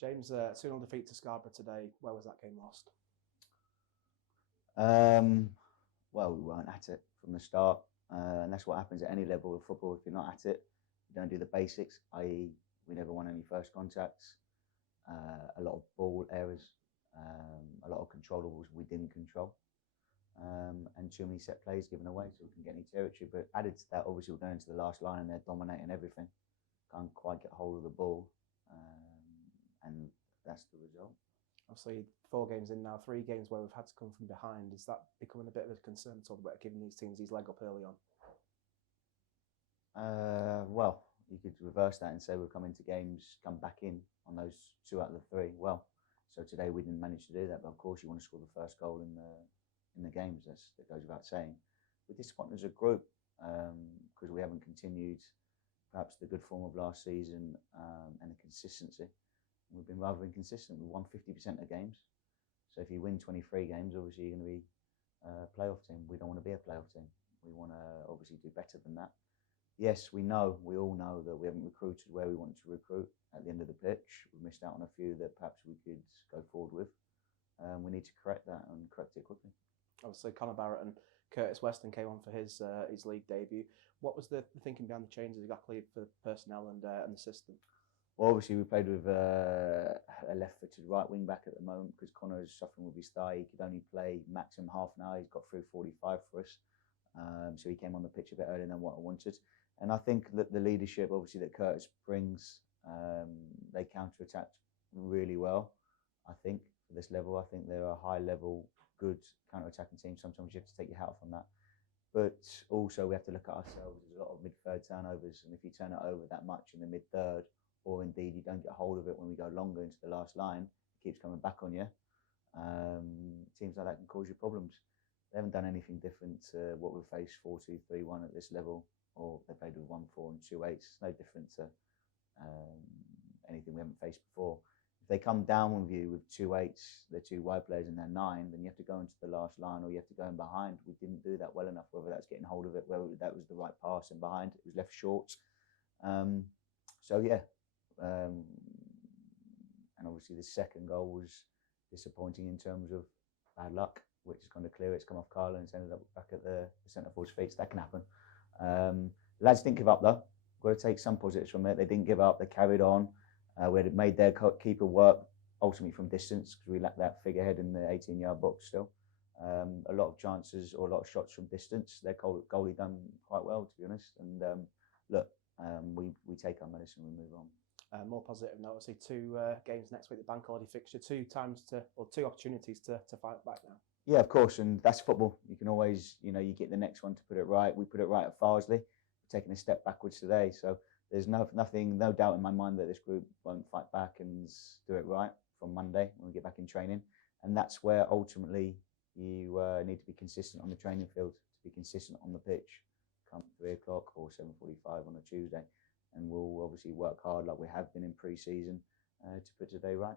James, 2-0 defeat to Scarborough today. Where was that game lost? Well, we weren't at it from the start, and that's what happens at any level of football. If you're not at it, you don't do the basics, i.e. we never won any first contacts, a lot of ball errors, a lot of controllables we didn't control, and too many set plays given away so we couldn't get any territory. But added to that, obviously we're going to the last line and they're dominating everything. Can't quite get hold of the ball, and that's the result. Obviously, 4 games in now, 3 games where we've had to come from behind. Is that becoming a bit of a concern at all about giving these teams these leg up early on? Well, you could reverse that and say we're coming to games, come back in on those 2 out of the 3. Well, so today we didn't manage to do that, but of course you want to score the first goal in the games. That goes without saying. We're disappointed as a group because we haven't continued perhaps the good form of last season and the consistency. We've been rather inconsistent. We won 50% of games. So if you win 23 games, obviously you're going to be a playoff team. We don't want to be a playoff team. We want to obviously do better than that. Yes, we all know that we haven't recruited where we wanted to recruit at the end of the pitch. We've missed out on a few that perhaps we could go forward with. We need to correct that and correct it quickly. Obviously, Conor Barrett and Curtis Weston came on for his league debut. What was the thinking behind the changes exactly for personnel and the system? Well, obviously we played with a left-footed right wing back at the moment because Conor is suffering with his thigh. He could only play maximum half an hour. He's got through 45 for us, so he came on the pitch a bit earlier than what I wanted. And I think that the leadership, obviously, that Curtis brings, they counter-attacked really well. I think for this level, I think they're a high-level, good counter-attacking team. Sometimes you have to take your hat off on that. But also we have to look at ourselves. There's a lot of mid-third turnovers, and if you turn it over that much in the mid-third, or indeed you don't get hold of it when we go longer into the last line, it keeps coming back on you. Teams like that can cause you problems. They haven't done anything different to what we've faced 4-2-3-1 at this level, or they played with 1-4 and 2-8. It's no different to anything we haven't faced before. If they come down with you with 2-8s, they're 2 wide players and they're 9, then you have to go into the last line or you have to go in behind. We didn't do that well enough, whether that's getting hold of it, whether that was the right pass in behind. It was left short. So yeah. And obviously the second goal was disappointing in terms of bad luck, which is kind of clear. It's come off Carla and it's ended up back at the centre forward's feet. So that can happen. Lads didn't give up though. Got to take some positives from it. They didn't give up. They carried on. We had made their keeper work ultimately from distance because we lacked that figurehead in the 18-yard box still. A lot of chances or a lot of shots from distance. Their goalie done quite well, to be honest. And look, we take our medicine and we move on. More positive note, obviously 2 games next week, the bank holiday fixture, 2 opportunities to fight back now. Yeah, of course, and that's football. You can always, you get the next one to put it right. We put it right at Farsley. We're taking a step backwards today, so there's no doubt in my mind that this group won't fight back and do it right from Monday when we get back in training. And that's where ultimately you need to be consistent on the training field, to be consistent on the pitch, come 3 o'clock or 7:45 on a Tuesday. And we'll obviously work hard like we have been in pre-season to put today right.